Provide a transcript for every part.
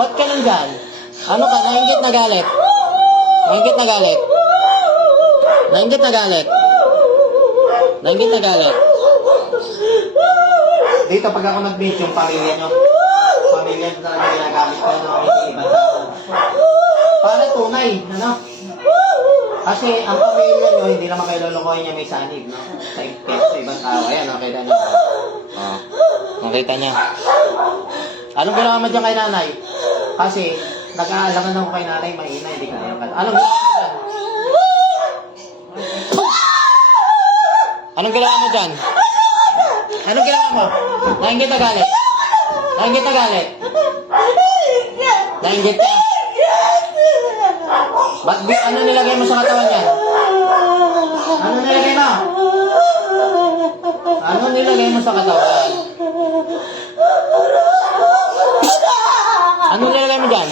Ba't ka nandyan? Ano ka? Nainggit na galit? Nainggit na galit? Nainggit na galit? Nainggit na galit? Dito pag ako nag-meet yung pamilya nyo talaga ginagamit ko ng ibang tao. Para tunay, ano? Kasi ang pamilya nyo, hindi naman kayo lulukoy niya may sanib, no? Sa ibang tao. Ayan, nakita nyo. Oh, nakita niya. Anong ginawa mo dyan kay nanay? Kasi, nag-aalaman ako kay nanay, mahina, hindi ka naman. Anong ginawa mo dyan? Anong ginawa mo dyan? Anong ginawa mo? Nainggit na galit? Nainggit na galit? Nainggit ka? Ba't ano nilagay mo sa katawan niya? Ano nilagay mo? Ano nilagay mo sa katawan? Ano nilagay mo dyan?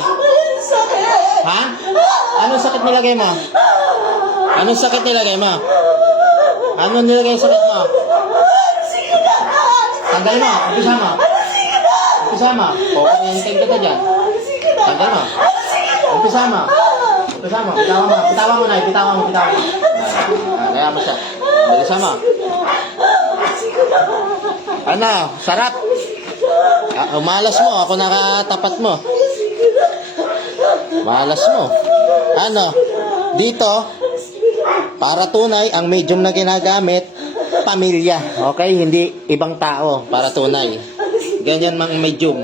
Ha? Anong sakit nilagay mo? Anong sakit nilagay mo? Ano nilagay sa sakit mo? Tanggal mo, umpisa mo. Umpisa mo. Kukuyantin kita dyan. Tanggal mo. Umpisa mo. Umpisa mo. Bitawan mo. Bitawan mo na. Bitawan mo. Bitawan mo. Kaya mo siya. Bilisan mo. Ano? Sarap. Umalas mo. Ako nakatapat mo. Malas mo. Ano? Dito, para tunay, ang medium na ginagamit, pamilya. Okay? Hindi ibang tao. Para tunay. Ganyan mang medium.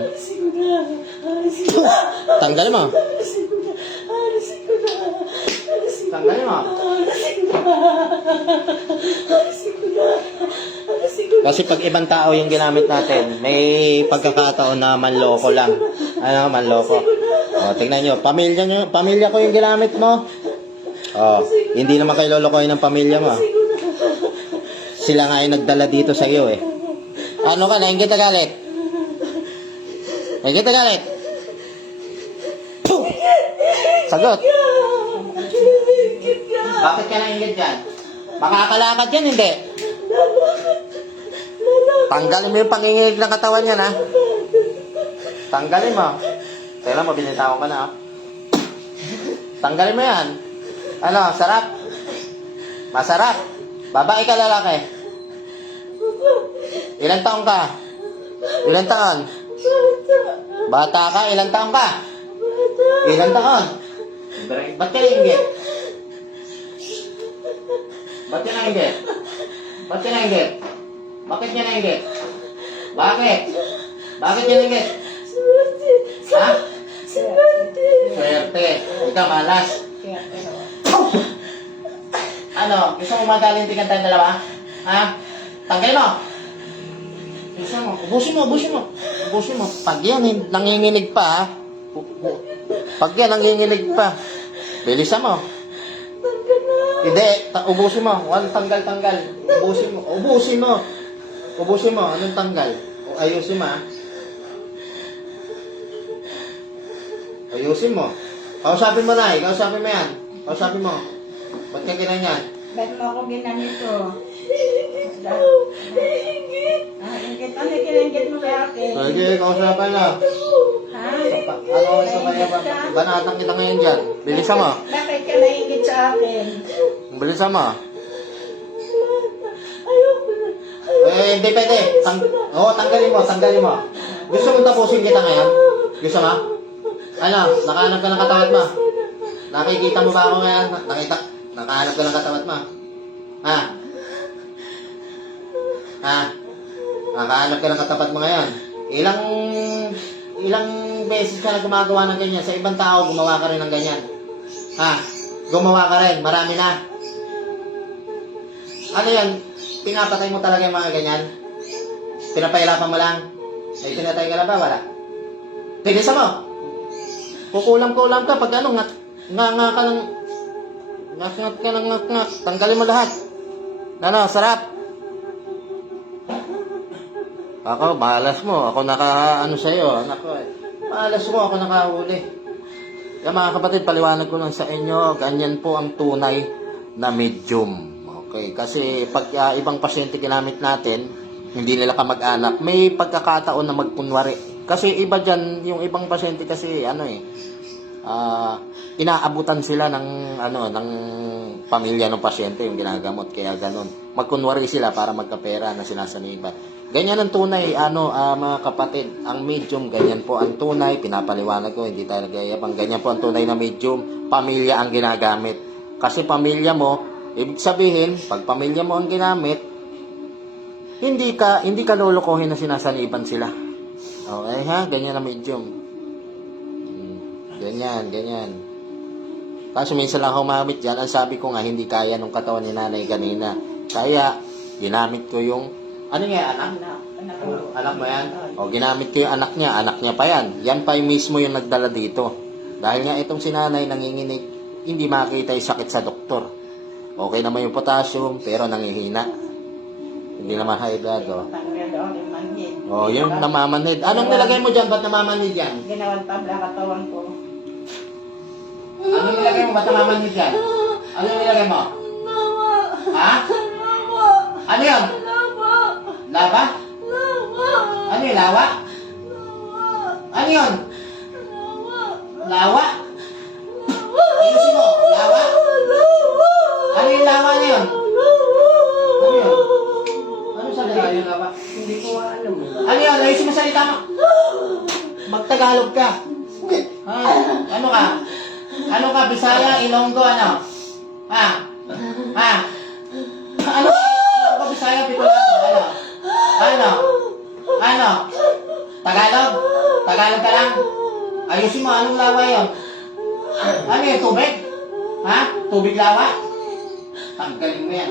Tanggal mo. Tanggal mo. Kasi pag ibang tao yung ginamit natin, may pagkakataon na manloko lang. Ano, manloko. O, tingnan nyo. Pamilya ko yung ginamit mo. O, hindi naman kayo lolokohin ng pamilya mo. Sila nga yung nagdala dito sa iyo eh. Ano ka? Nainggit na galit? Nainggit na galit? Sagot. Bakit ka nainggit dyan? Makakalakad yan, hindi? Tanggalin mo yung panginginig ng katawan yan, ha? Tanggalin mo. Kailan mo, binitaw ka na, ha? Tanggalin mo yan. Ano, sarap? Masarap? Babae ka, lalaki? Ilan taon ka? Ilan taon? Bata ka? Ilan taon ka? Ilan taon? Ba't ka nainggit? Ba't ka nainggit? Ba't ka nainggit? Bakit niya nainggit? Bakit? Bakit niya nainggit? Ha? Swerte. Ikaw malas. Ano? Gusto mo magalintigan tayo dalawa? Ha? Tanggalin mo. Gusto mo? Ubusin mo, ubusin mo. Ubusin mo. Pag yan, nanginginig pa, ha? Pag yan, nanginginig pa. Bilisan mo. Hindi, ubusin mo. Walang tanggal-tanggal. Ubusin mo. Ubusin mo. Ubusin mo. Anong tanggal? Ayusin mo, ha? Ayusin mo. Kausapin mo na, kausapin mo yan. Kausapin mo. Ba't ka ginanyan? Ba't mo ako ginanito? Ingit. Ano kinanggit mo kay akin? Sige, kausapan na. Ha? Ano ito kaya ba? Banatang kita ngayon dyan. Bilisan mo. Bakit ka naingit sa akin? Bilisan mo. Hindi pwede. Tanggalin mo, tanggalin mo. Gusto mo tapusin kita ngayon? Gusto mo? Ano, nakahanap ka ng katawat mo? Nakikita mo ba ako ngayon? Nakahanap ka ng katawat mo? Ha? Ha? Nakahanap ka ng katapat mo ngayon? Ilang beses ka na gumagawa ng ganyan? Sa ibang tao, gumawa ka rin ng ganyan. Ha? Gumawa ka rin. Marami na. Ano yan? Pinapatay mo talaga yung mga ganyan? Pinapahirapan mo lang? May pinatay ka na ba? Wala. Bilisan mo! Kukulam-kulam ka. Pag ano, nga ka ng... Ngat ka ng ngat. Tanggalin mo lahat. Ano, sarap. Ako, malas mo. Ako naka-ano sa'yo. Malas mo. Ako nakahuli. Kaya mga kapatid, paliwanag ko lang sa inyo. Ganyan po ang tunay na medium. Okay. Kasi pag ibang pasyente ginamit natin, Hindi nila kamag-anak. May pagkakataon na magkunwari. Kasi iba dyan, yung ibang pasyente kasi, inaabutan sila ng pamilya ng pasyente yung ginagamot. Kaya ganun. Magkunwari sila para magkapera na sinasaniban. Ganyan ang tunay, mga kapatid. Ang medium, ganyan po ang tunay. Pinapaliwanag ko, hindi tayo nagayabang. Ganyan po ang tunay na medium. Pamilya ang ginagamit. Kasi pamilya mo, ibig sabihin, pag pamilya mo ang ginamit, hindi ka lolokohin na sinasaniban sila. Okay ha? Ganyan ang medium. Ganyan. Kaso minsan lang humamit dyan. Ang sabi ko nga, hindi kaya nung katawan ni nanay kanina. Kaya, ginamit ko yung, ano nga, anak? Anak mo yan? O, ginamit ko yung anak niya pa yan. Yan pa yung mismo yung nagdala dito. Dahil nga itong si nanay nanginginig, hindi makita yung sakit sa doktor. Okay naman yung potassium, pero nangihina. Hindi naman high blood, oh. Oh, yung namamanid. Anong nilagay mo dyan? Ba't namamanid yan? Ginawang tabla katawan ko. Anong nilagay mo? Ba't namamanid yan? Anong nilagay mo? Ha? Ano yun? Laba? Ano yung lawa? Ano yun? Lawa? Ayusin mo, lawa? Ano yung lawa na yun? Ano yun? Ano salita yun, lawa? Hindi ko alam. Ano yun? Ayusin mo salita mo. Magtagalog ka. Ha? Ano ka? Ano ka? Bisaya, Ilonggo, ano? Ha? Ha? Ano? Ilonggo, Bisaya, Bicolano, ano? Ano? Tagalog? Tagalog ka lang? Ayusin mo, anong lawa yun? Ano yun, tubig? Ha? Tubig lawa? Tanggalin mo yan.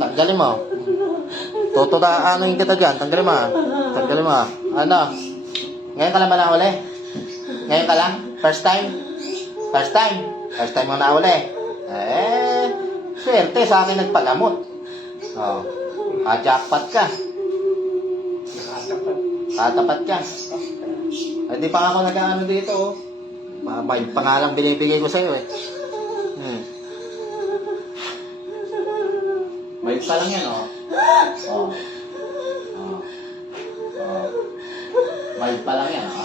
Tanggalin mo. Tutudaanin kita dyan. Tanggalin mo. Ano? Ngayon ka lang ba nauli? Ngayon ka lang? First time? First time mo nauli? Swerte sa akin nagpagamot. Oh. Jackpot ka. Katapat ka. Hindi pa ako nag-ano dito, oh. May pangalang binibigay ko sa'yo, eh. May pa lang yan, oh. May pa lang yan, oh.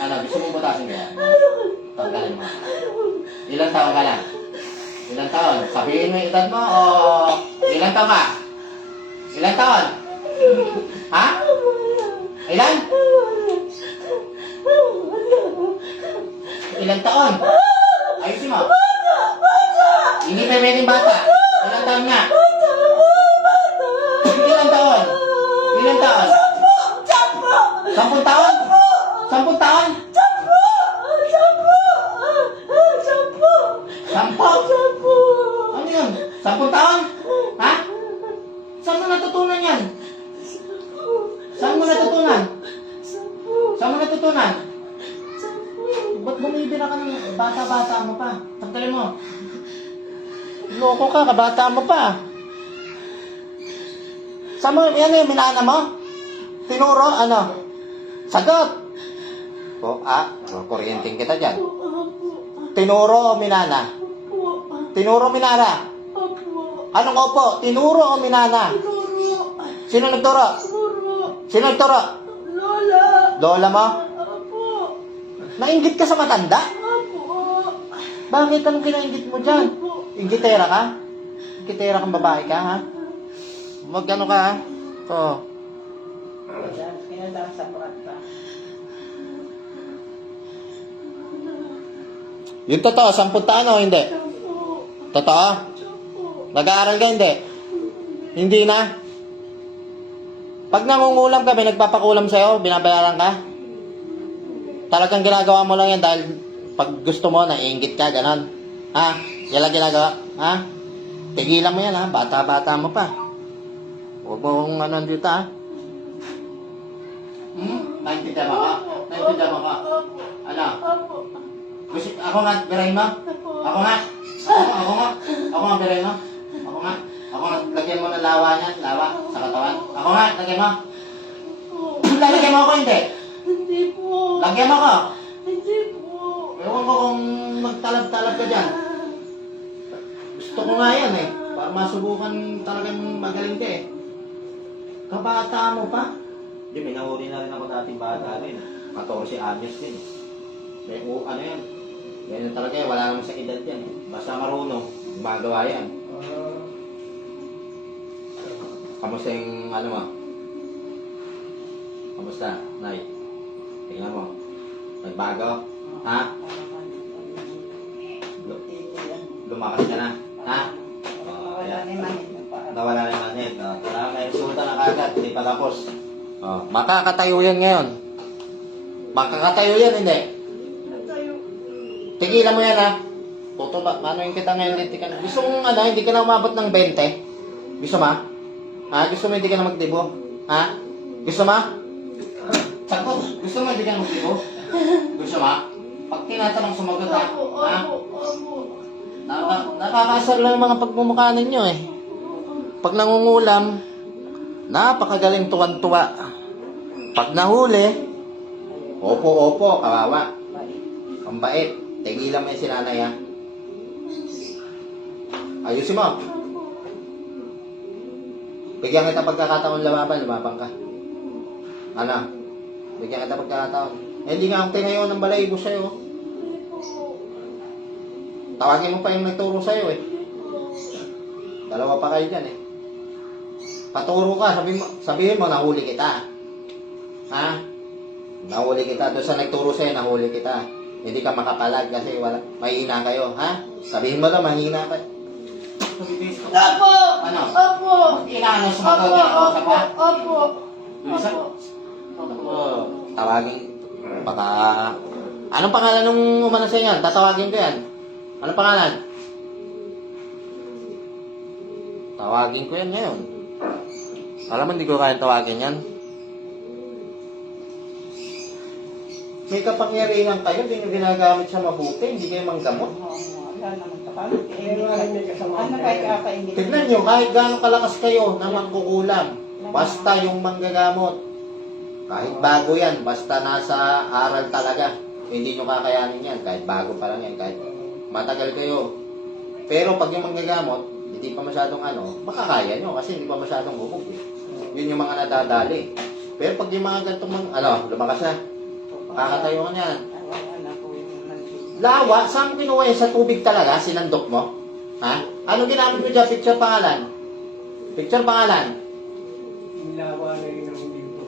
Ano, gusto mong butasin ka yan? Tanggalin mo. Ilang taon ka lang? Ilang taon? Sabihin mo yung edad mo, o ilang taon ka? Ilang taon? Ha? Ilan? Ilang taon? Ayusin mo. Hindi pa pwedeng bata. Ilang taon nga? Ilang taon? Ilang taon? 10 taon? 10 taon? 10? Ano yun? 10 taon? Ha? Saan mo natutunan yan? Saan mo natutunan? Ba't bumibira ka ng bata-bata mo pa? Tanggalin mo. Loko ka, kabata mo pa. Saan mo, yan yung minana mo? Tinuro, ano? Sagot! Kuryenteng kita dyan. Tinuro o minana? Tinuro o minana? Anong opo? Tinuro o minana? Sino nagturo? Sino nagturo? Lola mo? Nainggit ka sa matanda? Bakit? Anong kinainggit mo dyan? Inggitera ka? Inggitera kang babae ka, ha? Mag-ano ka, ha? Oo. Kinadaan sa burat pa. Yung totoo, 10 taon o hindi? Totoo? Nag-aaral ka, hindi? Hindi na? Pag nangungulam ka, may nagpapakulam sa'yo, binabayaran ka? Talagang ginagawa mo lang yan dahil pag gusto mo, naiinggit ka, ganon. Ha? Yan lang ginagawa? Ha? Tigilan mo yan, ha? Bata-bata mo pa. Huwag mo kung ano dito, ha? Naintindihan mo ka? Naintindihan mo ka? Ano? Gusto, ako nga, birahin mo? Ako nga? Ako nga, birahin mo? Ako nga? Lagyan mo ng lawa niyan, lawa sa katawan. Ako nga, lagyan mo. Lalagyan mo ako, hindi? Hindi po. Lagyan mo ako. Hindi po. Ewan ko kung magtalab-talab ka dyan. Gusto ko nga yan eh. Para masubukan talagang magaling ka eh. Kabata mo pa. Hindi, may nahuli na rin ako dating bata rin. 14 anyos din eh. May, ano yan. Ganyan talaga yan. Wala naman sa edad yan eh. Basta marunong. Gumagawa yan. Kamusta yung ano mo? Kamusta, Nay? Tingnan mo. Nagbago? Ha? Lumakas ka na? Ha? Wala na yung manhid mo pa. Nawala na yung manhid. Wala may resulta na kagad. Hindi pa tapos. Makakatayo yan ngayon. Makakatayo yan, hindi? Tigilan mo yan, ha? Tutuba. Ano yung kita ngayon? Gusto mong ano, hindi ka na umabot ng 20? Gusto mo? Ha? Gusto mo hindi ka na magtibo? Ha? Gusto mo? Sagot. Gusto mo hindi ka na magtibo? Gusto mo? Pag tinatanong sumagot, ha? Ha? Nakakasar lang yung mga pagmumukha ninyo eh. Pag nangungulam, napakagaling tuwan-tuwa. Pag nahuli, opo, kawawa. Ang bait. Tigilan mo yung sinanay ha. Ayusin mo. Bigyan kita pagkakataon lumaban ka. Ano? Bigyan kita pagkakataon. Hindi nga ang tinayo ng balayibo sa'yo. Tawagin mo pa yung nagturo sa'yo eh. Dalawa pa kayo dyan eh. Paturo ka, sabihin mo, nahuli kita. Ha? Nahuli kita. Doon sa nagturo sa'yo, nahuli kita. Hindi ka makapalag kasi mahina kayo. Ha? Sabihin mo lang, mahina ka. Opo! Ano? Opo! Inaano sumagot ka na ako ka? Opo! Tawagin. Baka... Anong pangalan nung umano sa inyo? Tatawagin ko yan. Anong pangalan? Tawagin ko yan ngayon. Alam mo, hindi ko kaya tawagin yan. May kapangyarihan kayo, hindi nyo ginagamit sa mabuti, hindi kayo manggamot. Wala naman pa kami. Ano kayo kakaingit? Tignan nyo, kahit gaano kalakas kayo na mangkukulam, basta yung manggagamot. Kahit bago yan, basta nasa aral talaga, hindi nyo kakayanin yan. Kahit bago pa lang yan, kahit matagal kayo. Pero pag yung manggagamot, hindi pa masyadong makakaya nyo kasi hindi pa masyadong hubog eh. Yun yung mga nadadali. Pero pag yung mga gantong lumakas na, makakatayo ka niyan. Lawa, saan mo kinuha yun? Sa tubig talaga? Sinandok mo? Ha? Anong ginamit mo dyan? Picture pangalan? Picture pangalan? Lawa na yun ang hindi ko.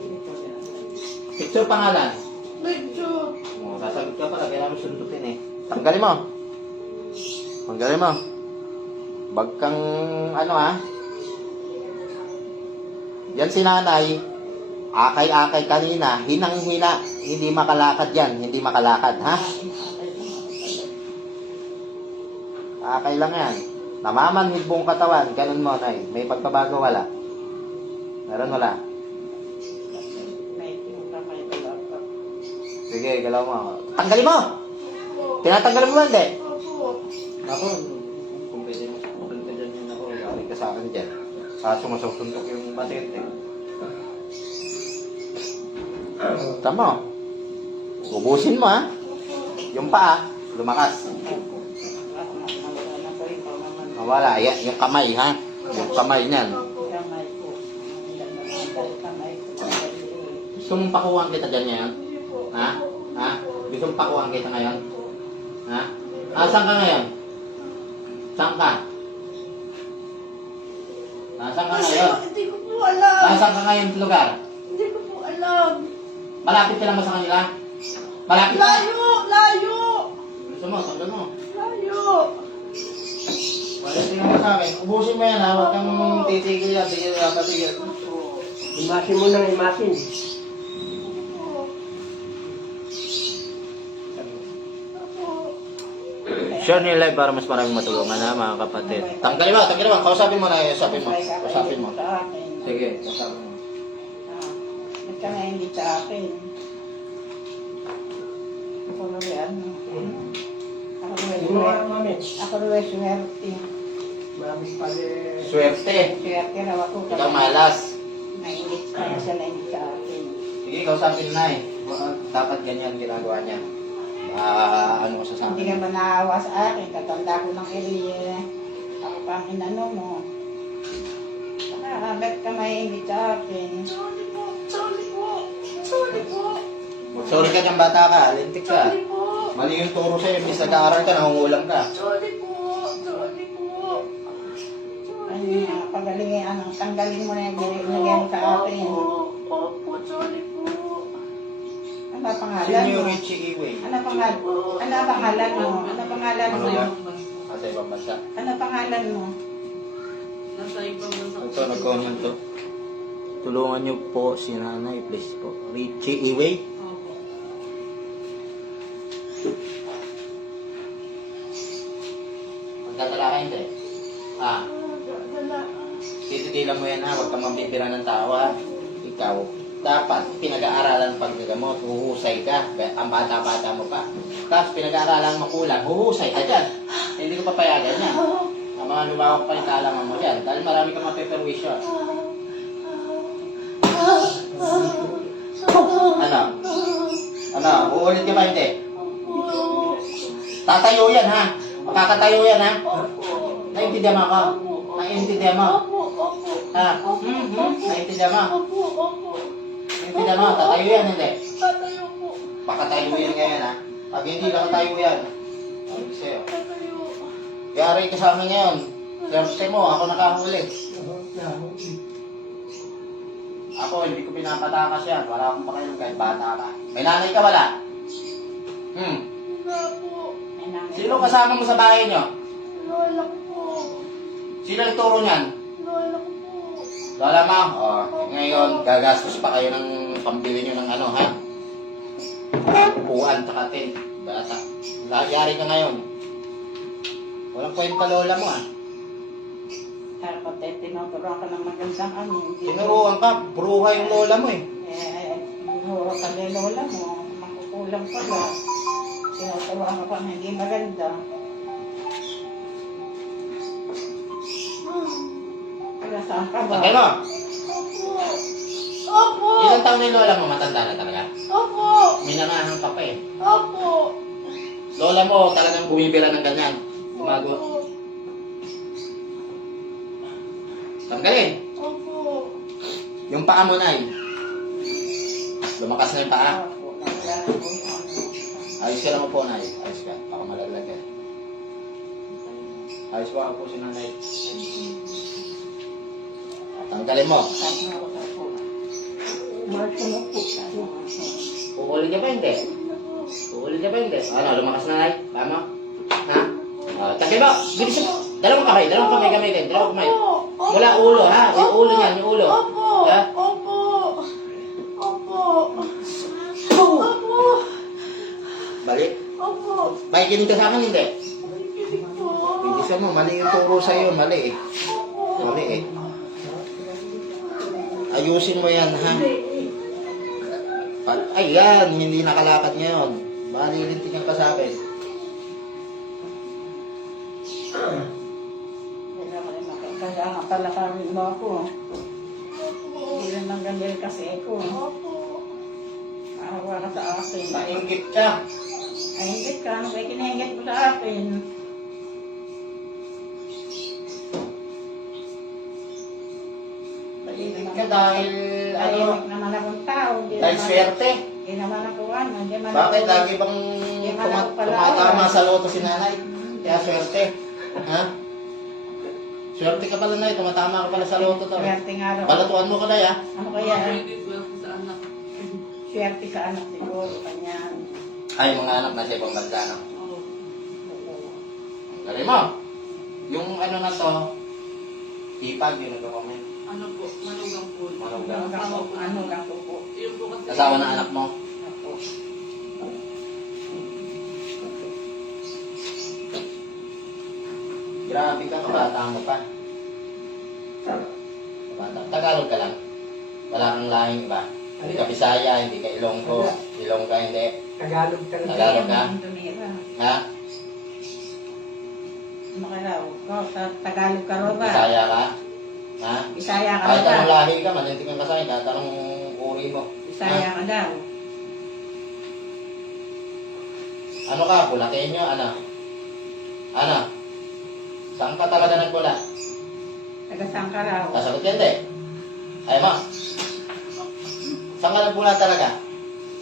Picture pangalan? Picture! Sasagot ka pala, kaya namin sundutin eh. Tanggalin mo. Tanggalin mo. Bag kang Yan si nanay. Akay-akay kanina. Hinang-hina. Hindi makalakad yan. Hindi makalakad, ha? Akay lang yan. Namamanhid buong katawan. Ganun mo, nay. May pagpabago, wala. Meron, wala. Sige, galaw mo. Tanggalin mo! Tinatanggalin mo ba, hindi? Ako, kung pwede mo, kung pwede dyan ako, yari ka sa akin dyan. Kaso masusuntok yung patente. Tama. Ubusin mo, ha? Yung paa, lumakas. Wala, yung kamay, ha? Yung kamay niyan. Gusto mong pakuhaan kita dyan ngayon? Ha? Ha? Gusto mong pakuhaan kita ngayon? Ha? Saan ka ngayon? Saan ka? Saan ka ngayon? Hindi ko po alam. Saan ka ngayon sa lugar? Hindi ko po alam. Malapit ka lang ba sa kanila? Malapit ka? Layo! Gusto mo, tanggal mo. Layo! Wala tingnan mo sa akin. Ubusin mo yan, ha? Huwag kang titigil yan. Tigil yan, patigil. Imasin mo ng imasin. Share niyo live para mas maraming matulungan na mga kapatid. Tanggalin mo. Kausapin mo na, kausapin mo. Sige, kausapin mo. Ba't ka nga hindi sa akin? Ako rin Ako rin swerte. Maraming pala. Swerte. Swerte raw ako. Ikaw malas. Naingit ka na siya na hindi sa akin. Sige, kausapin na eh. Dapat ganyan ginagawa niya. Ano ko Hindi sasabi? ka ba naawa sa akin? Katanda ko ng earlier. Ako pa ang inano mo. Saka, ba't ka maingit sa akin? Sorry po. Sorry po. Sorry po. Sorry ka dyan, bata ka. Lintik ka. Sorry po. Mali yung turo sa'yo. Imbis nag-aaral ka, nangungulang ka. Sorry po. Sorry po. Ay, pagalingin, tanggalin mo na yung ginigay mo sa akin. Opo. Sorry po. Ano ba pangalan Sino mo? yung Richie Iway? Ano pangalan mo? Ano pangalan mo? Ano pangalan Ano mo? ba? Sa ibang bansa. Ano pangalan mo? Nasa ibang bansa. Ito, nag-comment to. Tulungan niyo po si nanay, please po. Richie Iway. Opo. Magdadala ka hindi? Ah, Wala. titigilan mo yan ha. Huwag kang mambibira ng tawa. Ikaw, dapat pinag-aaralan paggagamot. Huhusay ka. Ang bata-bata mo pa. Tapos pinag-aaralan makulang. Huhusay ka dyan. Hindi ko papayagan yan. Ang mga lumawak pa yung kaalaman mo dyan. Dahil marami kang mapeperwisyo. Ano? Ano? Uulit ka ba hindi? Tatayo yan ha. Makakatayo yan ha. Naiintindihan mo ako? Naiintindihan mo? Ha? Naiintindihan mo? Naiintindihan mo? Tatayo yan hindi? Tatayo po. Baka tayo yan ngayon ha. Pag hindi nakatayo yan. Sabi ko sa'yo. Tatayo. Yari ka sa amin ngayon. Swerte mo, ako nakahuli. Ako, hindi ko pinapatakas yan. Wala akong pakialam kahit bata ka. May nanay ka wala? Wala po. May nanay. Sino kasama mo sa bahay nyo? Lola ko po. Sino nagturo niyan? Lola ko po. Lola mo? O, ngayon, gagastos pa kayo ng pambili nyo ng ano, ha? Upuan, tsaka tent. Bata. Yari ka ngayon. Walang kwenta lola mo, ah. Dapat tinuturuan ka ng magandang ano. Tinuruan ka, bruha yung lola mo, eh. Tinuro ka ni lola mo. Makukulang pala. Tinuturuan ka pa hindi maganda. Kaya saan ka ba? Sakay mo! Opo. Ilang taon ni lola mo? Matanda na talaga. Opo. Minanahan ka pa, eh. Opo. Lola mo talagang bumibila ng ganyan. Gumagawa. Opo. Tanggalin. Opo. Yung paa mo, Nay. Lumakas na yung paa. Opo, naglalaro ko yung ano. Ayos ka lang po, Nay. Ayos ka. Baka malalag ka. Ayos ba po si Nanay? Tanggalin mo. Sabi mo ko. Marso mo po. Uulit ka ba hindi? Uulit ka ba hindi? Ano, lumakas na, Nay? Tama? Ha? Tanggalin mo. Bilisan mo. Dalawang kamay gamitin. Dalawang kamay. Mula ulo, ha? Yung ulo niyan, yung ulo. Opo. Ha? Opo. Opo. Opo. Balik. Opo. Pakikinig ka sa akin, hindi? Kilig po. Bilisan mo. Mali yung turo sa'yo. Mali, eh. Mali, eh. Ayusin mo yan, ha? Ayan, hindi nakalakad ngayon. Bali, lintigan ka sa akin. Kaya nga pala kami mo ako. Hindi rin nang ganyan kasi ako. Opo. Awa ka sa akin. Maingit ka. Ay, hindi ka. Ano kaya kinahingit mo sa akin? Maingit ka dahil, ano, Tahimik naman akong tao. Hindi dahil naman- swerte. Hindi naman ako ano. Hindi naman Bakit ako- lagi bang tumatama sa loto si nanay? Kaya swerte. Ha? Swerte ka pala na, tumatama ka pala sa loto to. Swerte nga raw. Balatuan mo ka na, ha? Ano kaya? Sa anak. Swerte sa anak siguro. Kanya. Ay, mga anak na sa ibang bansa, no? Oo. Galing mo. Yung ano na to, hipag, yun nagko-comment. Ano po? Manugang po. Manugang. Ano lang po po. Yun po kasi. Asawa ng anak mo. Ako. Grabe ka, kabata mo pa. Kabata. Tagalog ka lang. Wala kang lahing iba. Hindi ka Bisaya, hindi ka Ilonggo. Ilongga, hindi. Tagalog talaga. Tagalog ka? Tumira. Ha? Ano ka raw? Ikaw, sa Tagalog ka raw ba? Bisaya ka? Ha? Bisaya ka Kahit ba? anong lahi ka, manintigan ka sa akin, kahit anong uri mo. Bisaya ka daw. Ano ka, Bulakenyo, ano? Ano? Sa Saan ka talaga nagmula? Taga-saan ka raw? Sasagot ka hindi. Ayaw mo. Saan ka nagmula talaga?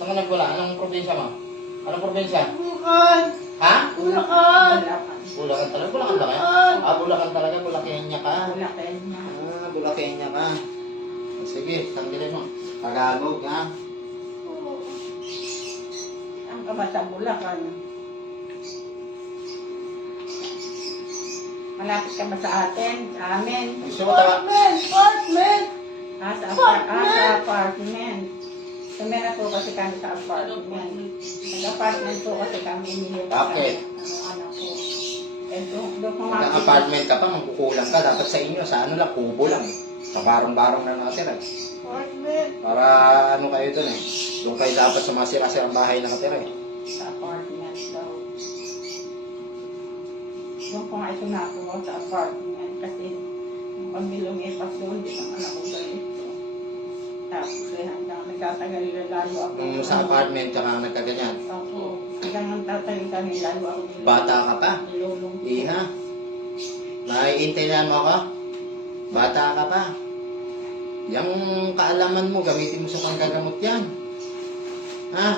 Saan ka nagmula? Anong probinsya mo? Anong probinsya? Bulacan. Ha? Bulacan. Bulacan talaga? Bulacan ba kayo? Bulacan talaga. Bulakenya ka. Bulacan niya. Bulakenya ka. Sige, tanggalin mo. Tagalog, ha? Saan ka ba sa Bulacan? Malapit ka ba sa atin? Sa amin? Gusto mo tawa? Apartment. Sa apartment. Tumira po kasi kami sa apartment. Nag-apartment po kasi kami nilipat. Bakit? Ano po. Eh, doon Hanggang apartment ka pa, magkukulang ka. Dapat sa inyo, sa ano lang, kubo lang. Sa barong-barong na nakatira. Apartment. Para ano kayo dun eh. Doon kayo dapat sa mga sira-sirang bahay nakatira eh. Sa apartment daw. Doon po nga ito nakuha sa apartment kasi yung kami lumipas doon, di naman ako ganito. Tapos hanggang nagtatagal lalo ako. Nung sa apartment, tsaka nagkaganyan. Ako, hanggang nagtatagal kami lalo ako. Bata ka pa? Nilulong. Iha? Naiintindihan mo ako? Bata ka pa? Yung kaalaman mo, gamitin mo sa panggagamot yan. Ha?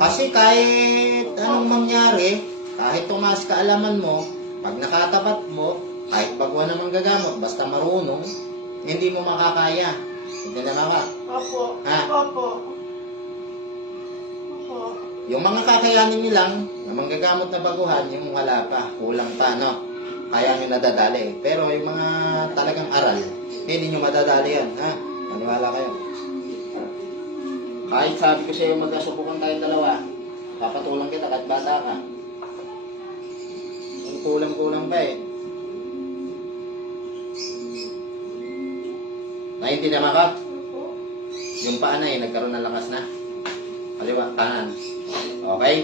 Kasi kahit anong mangyari, kahit tumaas kaalaman mo, pag nakatapat mo, kahit bagwa na manggagamot, basta marunong, hindi mo makakaya. Hindi naman ka. Opo. Ha? Opo. Opo. Yung mga kakayanin nilang, na manggagamot na baguhan, yung wala pa, kulang pa, no? Kaya nyo nadadali. Pero yung mga talagang aral, hindi nyo madadali yan, ha? Maniwala kayo. Kahit sabi ko sa'yo, magkasubukan tayong dalawa, papatulang kita kahit bata ka. Yung kulang-kulang pa eh. Naiintindihan ka? Yung paa na eh, nagkaroon ng lakas na. Kaliwa, kanan. Okay?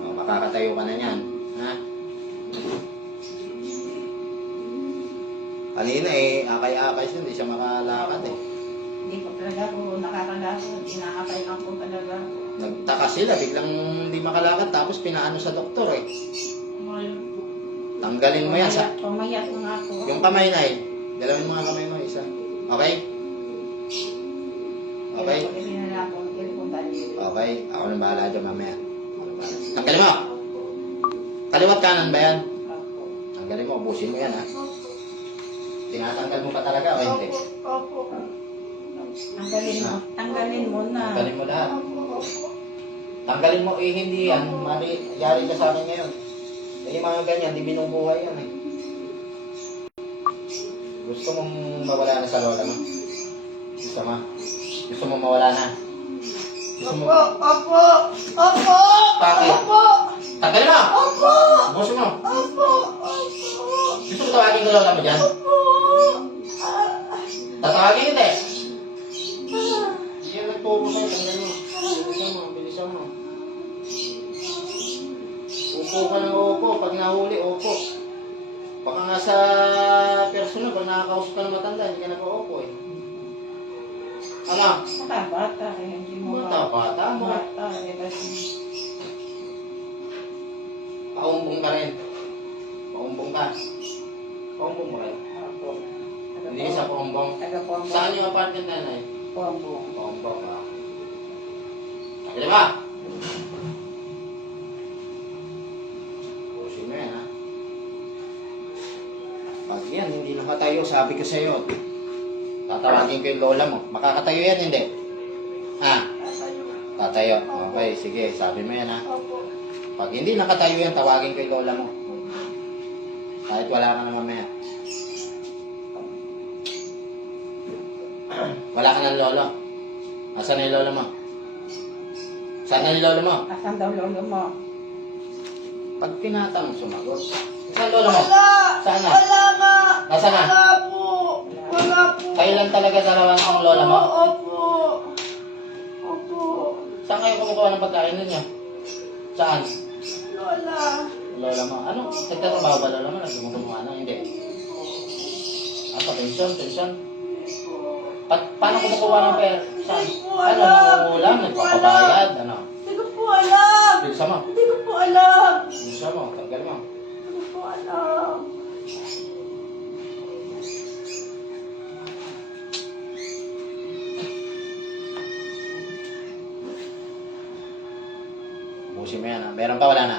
O, makakatayo ka na yan. Ha? Kanina eh, akay-akay siya, hindi siya makalakad eh. Hindi ko talaga ako nakakalakad. Inaakay lang ko talaga. Nagtaka sila, biglang hindi makalakad, tapos pinaano sa doktor eh. Tanggalin mo yan sa... Pumayat na nga ako. Yung kamay na eh. Galawin mo nga kamay mo isa. Okay? Okay? Okay. Ako nang bahala dyan mamaya. Ako nang bahala. Tanggalin mo! Kaliwat kanan ba yan? Tanggalin mo, ubusin mo yan ha. Tinatanggal mo pa talaga o hindi? Opo. Tanggalin mo. Tanggalin mo na. Tanggalin mo lahat. Tanggalin mo eh, hindi yan. Yari ka sa akin ngayon. Eh, yung mga ganyan, di binubuhay yan eh. Gusto mong mawala na sa lola mo? Gusto mo? Gusto mong mawala na? Gusto mo? Opo. Opo. Bakit? Opo. Tanggalin mo! Opo. Gusto mo? Opo. Opo. Gusto mo tawagin ko lola mo dyan? Opo. Tatawagin kita eh. Hindi yan nagtubo sa'yo. Tanggalin mo. Bilisan mo. Bilisan mo. Upo ka ng upo. Pag nahuli, upo. Baka nga sa personal, pag nakakausap ka ng matanda, hindi ka nag-uupo eh. Ano? Bata eh. Hindi mo Bata mo. Bata eh. Kasi Paumbong ka rin. Paumbong ka. Paumbong mo kayo. ako. Hindi sa paumbong. Taga-Pombong. Saan yung apartment na yun? Pombong. Paumbong ka. Sige ba? Pusin mo yan ha. Pag yan, hindi nakatayo, sabi ko sa'yo. Tatawagin ko yung lola mo. Makakatayo yan, hindi? Ha? Tatayo. Okay, sige. Sabi mo yan ha. Opo. Pag hindi nakatayo yan, tawagin ko yung lola mo. Kahit wala ka na mamaya. Wala ka ng lolo. Asan na yung lolo mo? Saan na yung lolo mo? Asan daw lolo mo? Pag tinatanong, sumagot. Saan lolo mo? Wala. Saan na? Wala nga. Nasaan na? Wala po. Wala po. Kayo lang talaga dalawang ang lola mo? Opo. Opo. Saan kayo kumukuha ng pagkain ninyo? Saan? Lola. Lola mo. Ano? Nagtatrabaho ba lola mo? Nagtumuha na? Hindi. Ano? Pension? Pension? Paano kumukuha ng pera? Saan? Ano? Nangungulam? Nagpapabayad? Ano? Hindi ko po alam. Bilsa mo. Hindi ko po alam. Bilsa mo. Tanggal mo. Hindi ko po alam. Meron pa, wala na.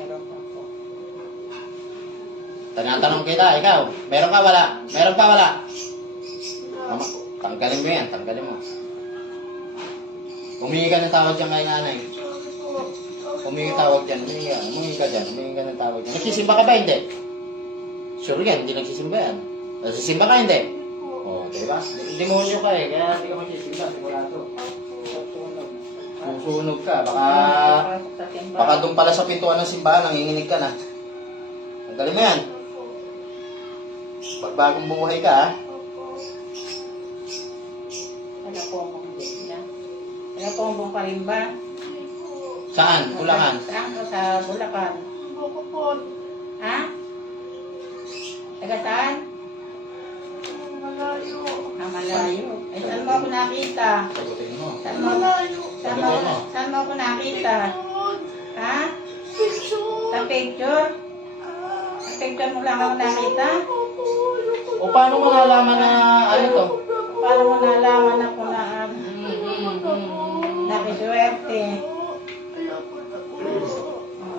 Meron pa po. Tanatanong kita, ikaw. Meron ka, wala? Meron pa, wala? Tama, tanggalin mo yan, tanggalin mo. Humingi ka ng tawad dyan kay nanay. Humingi tawad dyan, humingi ka dyan, humingi ka ng tawad dyan. Nagsisimba ka ba, hindi? Sure yan, hindi nagsisimba yan. Nagsisimba ka, hindi? Oo, diba? Demonyo ka eh, kaya hindi ka magsisimba, sigurado. Susunog ka, baka doon pala sa pintuan ng simbahan, nanginginig ka na. Tanggalin mo yan. Pagbagong buhay ka, ha? Wala po akong bigla. Wala po akong pa rin ba? Saan? Bulacan? Saan ka sa Bulacan? Bukupon. Ha? Taga saan? Malayo. Malayo. Eh, saan mo ako nakita? Sagutin mo. Malayo. Saan mo ako nakita? Picture. Ha? Picture. Sa picture? Sa picture mo lang ako nakita? O paano mo nalaman na ano to? Paano mo nalaman ako na nakiswerte? Ayoko na po.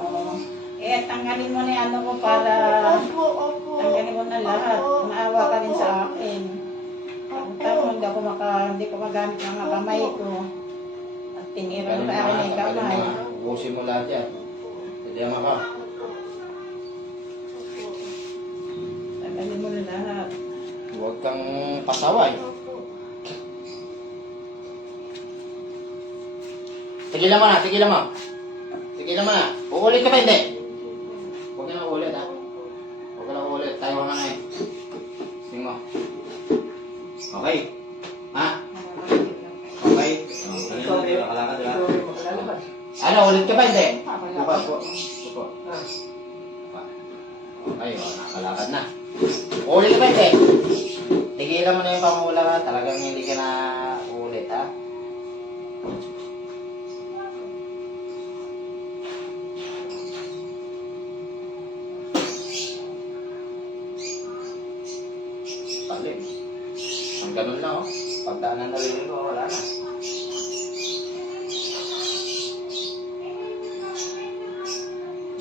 Oo. Eh, tanggalin mo na yung ano mo para Opo. tanggalin mo na lahat. Maawa ka rin sa akin. Tama, hindi ko magamit ng mga kamay ko. At tinira mo sa akin yung kamay. Ubusin mo lahat yan. Hindi mo ka. Tanggalin mo na lahat. Huwag kang pasaway. Tigilan mo na, tigilan mo. Tigilan mo na. Uulit ka pa, hindi? Huwag ka na uulit, ha? Huwag ka na uulit. Tayo ka na eh. Sing mo. Okay. Ha? Okay. Ikaw rin. Nakalakad, Ikaw rin makalalabas. Ano, ulit ka pa, hindi? Upo, upo. Upo. Ah, Okay, nakalakad na. Ulit ka pa, hindi? Tigilan mo na yung pamula, ha? Talagang hindi ka na uulit, ha? Palim. Ang ganun lang, oh. Pagdaanan na rin ko, wala na.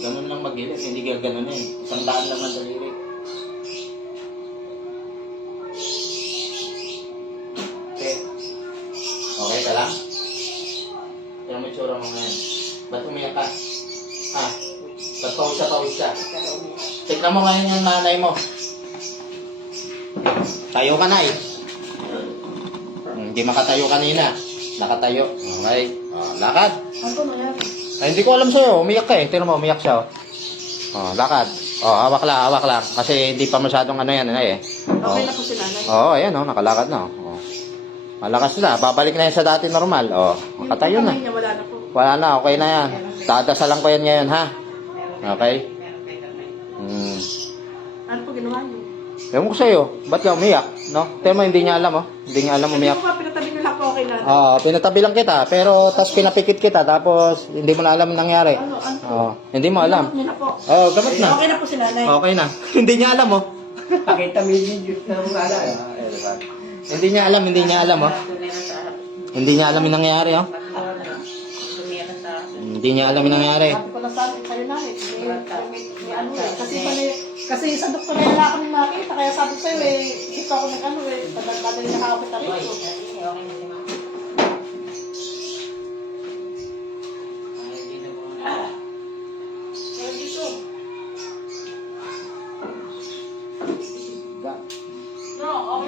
Ganun lang mag-ilit, hindi ka ganun eh. Isang daan lang ang daliri. Okay. Okay ka lang? Yung may tsura mo ngayon. Ba't umiyak ka? Ha? Ba't pawis ka? Tignan mo ngayon yung nanay mo. Tayo ka na eh. Hindi makatayo kanina. Nakatayo. Okay. Lakad. Ay, hindi ko alam sa'yo. Umiyak ka eh. Tignan mo, umiyak siya. Lakad. Hawak lang. Kasi hindi pa masyadong ano yan eh. Okay na po si nanay. Ayan nakalakad na. Malakas na. Babalik na yan sa dati normal. Nakatayo na. Niya, wala na po. Wala na, okay na yan. Dadasalan ko yan ngayon, ha? Okay. Ano po ginawa niyo? Ewan ko sa'yo, ba't ka umiyak? No? Tema, hindi niya alam, oh. Hindi niya alam umiyak. Pinatabi niyo lang po okay na. Pinatabi lang kita, pero tas pinapikit kita, tapos hindi mo na alam ang nangyari. Hindi mo alam. Niyo na po. Gamot na. Okay na po si nanay. Okay na. Hindi niya alam, oh. pakita mo yung video na wala. Hindi niya alam, oh. Hindi niya alam yung nangyari, oh. Hindi niya alam yung nangyari. Sabi ko lang sabi kayo na eh. Kasi sa doktor na wala akong makita. Kaya sabi ko sa'yo eh, dito ako nag-ano eh. Padali nakakapit na rito.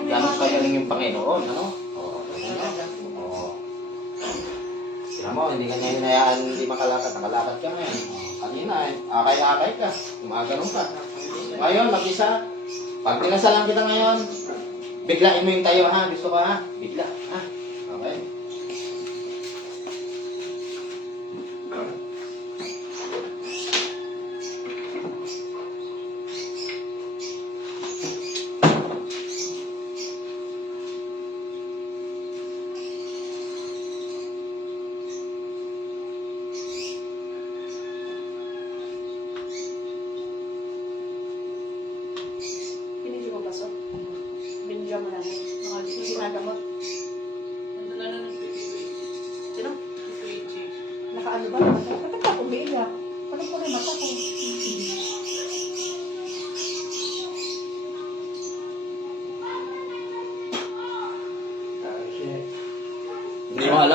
Ganun kagaling yung Panginoon, ano? Tignan mo, hindi ka niya hinayaan, hindi makalakad. Nakalakad ka ngayon. Kanina eh, akay-akay ka. Gumaganon ka. Ngayon, mag-isa. Pag pinasalan kita ngayon, biglain mo yung tayo, ha? Gusto ko, ha? Bigla, ha? Okay. Binigyan mo ba so? Binigyan mo lang. Hindi ginagamot.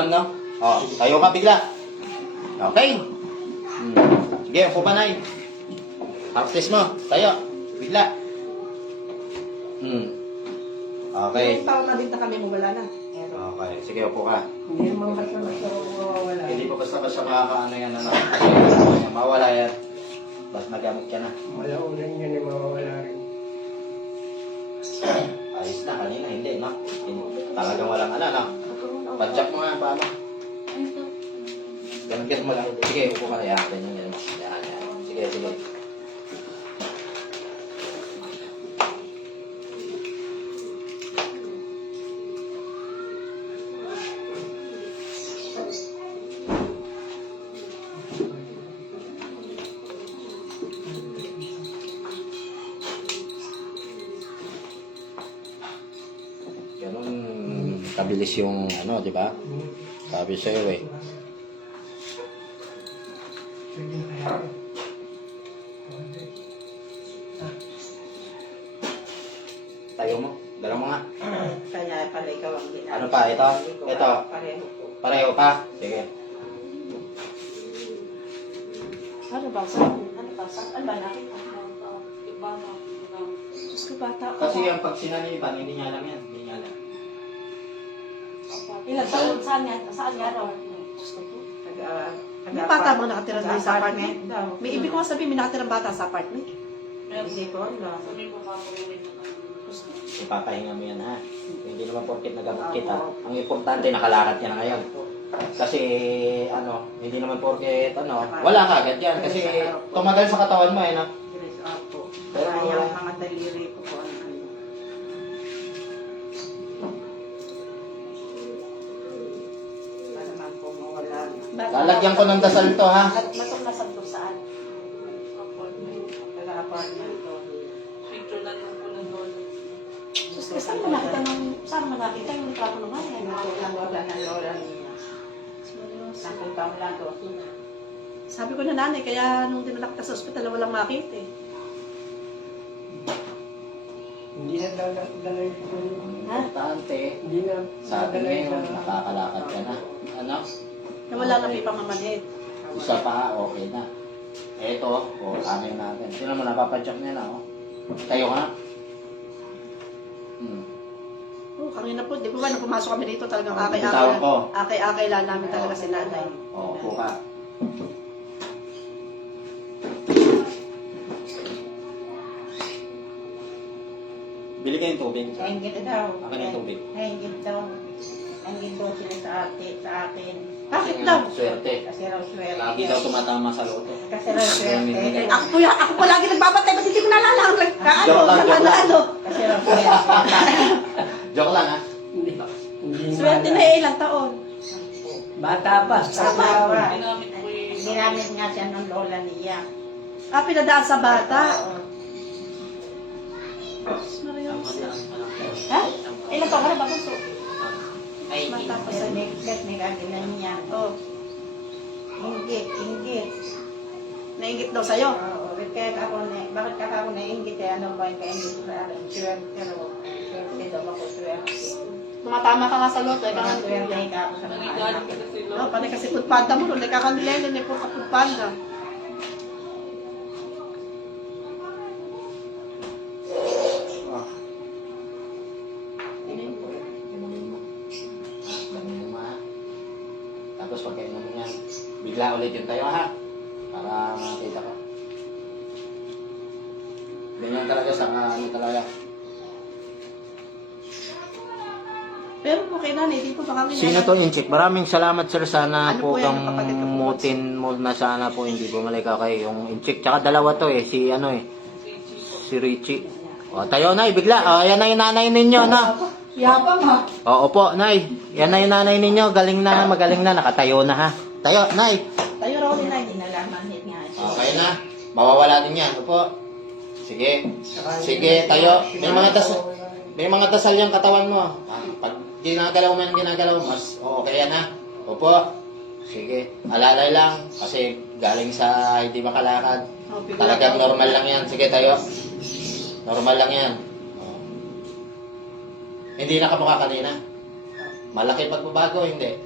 alam, no? O, tayo ka bigla. Okay. Sige, upo pa, Nay. Practice mo. Tayo. Bigla. Okay. Yung taon na din na kami mo, wala na. Okay. Sige, upo ka. Hindi naman basta-basta mawawala. Hindi pa basta-basta makakaano yan, ano. Mawala yan. Basta nagamit ka na. Wala ulan yan ay mawawala rin. Ayos na, kanina hindi, no? Talagang walang ano, no? Padjak mo nga, paano? Ganun mo lang. Sige, upo ka na yan. Ganyan. Sige, sige. Ganun kabilis yung ano, di ba? Sabi sa'yo eh. Tayo mo. Dala mo nga. Kaya pala ikaw ang ginagawa. Ano pa? Ito? Ito? Pareho po. Pareho pa? Sige. Ano ba? Ano ba natin? Diyos ko, bata ko. Kasi yung pag sinaniban, hindi niya alam yan. Hindi niya alam. Ilan taon? Saan nga raw? Diyos ko po. May bata mo nakatira doon sa apartment? May ibig ko nga sabihin, may nakatirang bata sa apartment. Hindi ko alam. Ipapahinga mo yan, ha? Hindi naman porkit nagamot kita. Ang importante, nakalakad ka na ngayon. Kasi, ano, hindi naman porkit, ano, wala ka agad yan. Kasi tumagal sa katawan mo, eh, no? Yes, opo. Pero, Kaya yung mga daliri ko po ang ano. Para naman po mawala na. lalagyan ko ng dasal to, ha? Natuklasan to saan? Taga-apartment ko. Diyos ko, saan mo nakita yung litrato ng mga yan? Ang wala ng lola niya. Nakita mo lang to. Sabi ko na nanay, kaya nung dinalak ka sa ospital, walang makita eh. Hindi na dala yung tulong. Importante, Hindi na sabi dala ngayon, yung nakakalakad ka na. Ano? Na wala na may pamamanid. Isa pa, okay na. Eto, ano yun natin. Sino mo, napapadyak niya na, oh. Tayo ka na. Oh, kanina po, di ba nung pumasok kami dito talagang Bitawan ko. akay-akay lang namin talaga si nanay. Oo, upo ka. Bili kayong tubig. Nainggit daw. Akin yung tubig. Nainggit daw. Nainggit daw sila sa akin. Bakit Kasi daw? nga, swerte. Kasi raw swerte. Lagi daw tumatama sa loto. Kasi raw swerte. Ako po lagi nagbabatay, ba't hindi ko naalala ang Joke lang, joke lang. Kasi raw swerte. Joke lang, ha? Hindi Swerte na ilang taon. Bata pa. Sabawa. Ginamit nga siya ng lola niya. Pinadaan sa bata. Oo. Ha? Ilang taon ka na ba bunso? Matapos sa next may kagilan niya. Oh, Inggit. nainggit daw sa'yo. Oo. Bakit ka ako nainggit eh? Ano ba yung kainggit sa akin? Swerte raw. Swerte daw ako swerte. Tumatama ka nga sa loto, eh, kaya Swerte ka ako sa mga anak. no, panay kasi putpanda mo, nung nagkakanilele, po ka putpanda. Inumin mo. Inumin mo, ha? Tapos pagkainom mo yan, bigla ulit yung tayo, ha? Para makita ko. Ganyan talaga sa ano talaga. Pero po kay nanay, di po baka may Sino to Inchik? Maraming salamat sir. Sana Ano po po yan, kang kapatid ko po? mutin mo na sana po hindi bumalik ka kay yung Inchik. Tsaka dalawa to eh. Si ano eh. Si Richie. O tayo nay, bigla. O yan na yung nanay ninyo na. Yabang ha. Oo po nay. Yan na yung nanay ninyo. Galing na, magaling na. Nakatayo na ha. Tayo nay. Tayo raw ni nanay. Nalaman nga siya. Okay na. Mawawala din yan. Opo. Sige. Sige tayo. May mga dasal yung katawan mo. Pag ginagalaw mo ng ginagalaw, mas okay yan ha. Opo. Sige. Alalay lang. Kasi galing sa hindi makalakad. Talagang normal lang yan. Sige tayo. Normal lang yan. Oh. Hindi na kamukha kanina. Malaki pagbabago, hindi.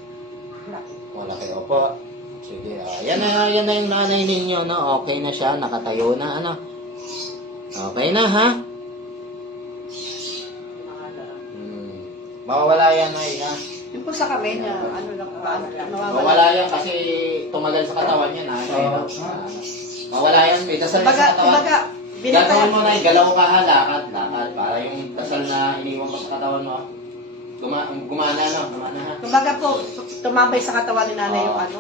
malaki. Opo. Sige, yan na yung nanay ninyo, no? Okay na siya, nakatayo na, ano? Okay na, ha? Mawawala yan, ay, ha? Yung po sa kami na, ano lang, nawawala. Mawawala yan kasi tumagal sa katawan yan, ha? Mawala yan, may dasal yan sa katawan. Kumbaga, Gagawin mo na, galaw ka ha, lakad, para yung dasal na iniwan ko sa katawan mo, gumana, no? Gumana, ha? Kumbaga po, tumambay sa katawan ni nanay yung ano.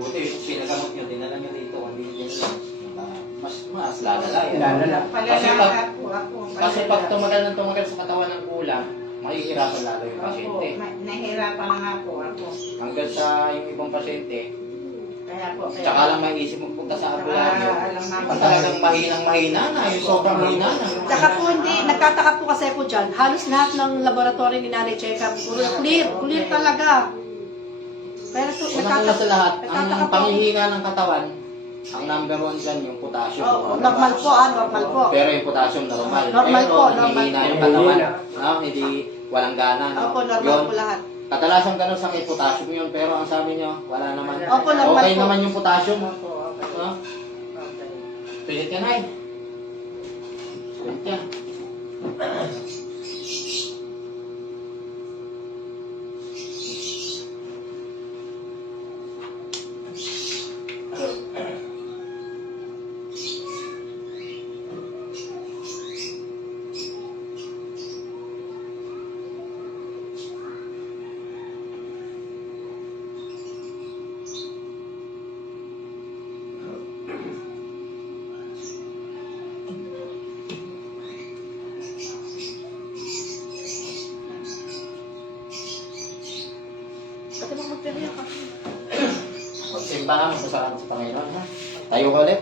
Buti, yung pinagamot nyo, dinala nyo dito, hindi nyo dinala. Mas lalala yan. Lalala. Palalaga po ako. Kasi pag tumagal sa katawan ng kulang, mahihirapan lalo yung Opo, pasyente. nahirapan na nga po ako. Hanggang sa yung ibang pasyente, Kaya po, tsaka lang maisip magpunta sa albularyo. alam namin. Pag talagang mahina na, yung sobrang mahina na. Tsaka po hindi, nagtataka po kasi po dyan, halos lahat ng laboratory ni nanay check-up, puro clear talaga. Pero po, Una sa lahat, nagtataka ang po. panghihinga ng katawan, ang number 1 dyan, yung potassium. Oo, normal po, normal po. Pero yung potassium normal. Normal Pero po, kung normal hihina po. yung katawan, no? Hindi walang gana. No? Opo, normal Yun, po lahat. kadalasan ganun sa may potassium yun, pero ang sabi nyo, wala naman. Opo, normal Okay po. naman yung potassium. Opo, okay. No? Okay. Pilit ka na eh. Pilit ka. Pati mo magpiriya ka. Magsimba ka, magpasalamat sa Panginoon. Ha? Tayo ka ulit.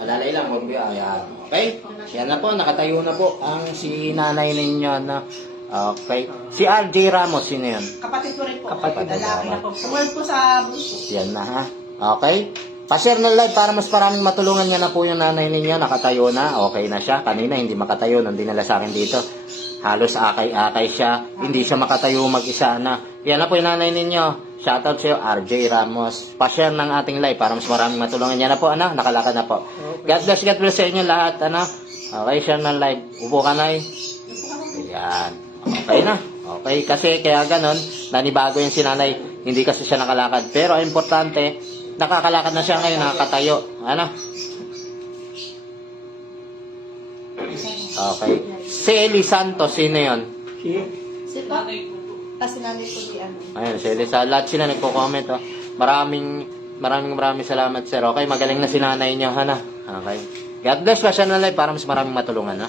Alalay lang, huwag biya. Ayan. Okay? Yan na po, nakatayo na po ang si nanay ninyo na. Okay. Si RJ Ramos, sino yun? Kapatid ko rin po. Kapatid mo. Lalaki na po. Sumunod po sa bunso. Yan na ha. Okay? Pa-share ng live para mas maraming matulungan niya na po yung nanay ninyo. Nakatayo na. Okay na siya. Kanina hindi makatayo. Nung dinala sa akin dito. Halos akay-akay siya. Hindi siya makatayo mag-isa na. Yan na po yung nanay ninyo. Shoutout sa'yo, RJ Ramos. Pa-share ng ating live para mas maraming matulungan niya na po. Ano? Nakalakad na po. God bless sa inyo lahat. Ano? Okay, share ng live. Upo ka na eh. Yan. Okay na. Okay, kasi kaya ganon, nanibago yung sinanay. Hindi kasi siya nakalakad. Pero ang importante, nakakalakad na siya ngayon, nakakatayo. Ano? Okay. Si Eli Santos, sino yun? Si pa? Kasi nanay po di ano. Ayun, si Eli Santos. Lahat sila nagko-comment. Oh. Maraming salamat, sir. Okay, magaling na si nanay niyo. Ano? Okay. God bless pa siya na live para mas maraming matulungan. Ha?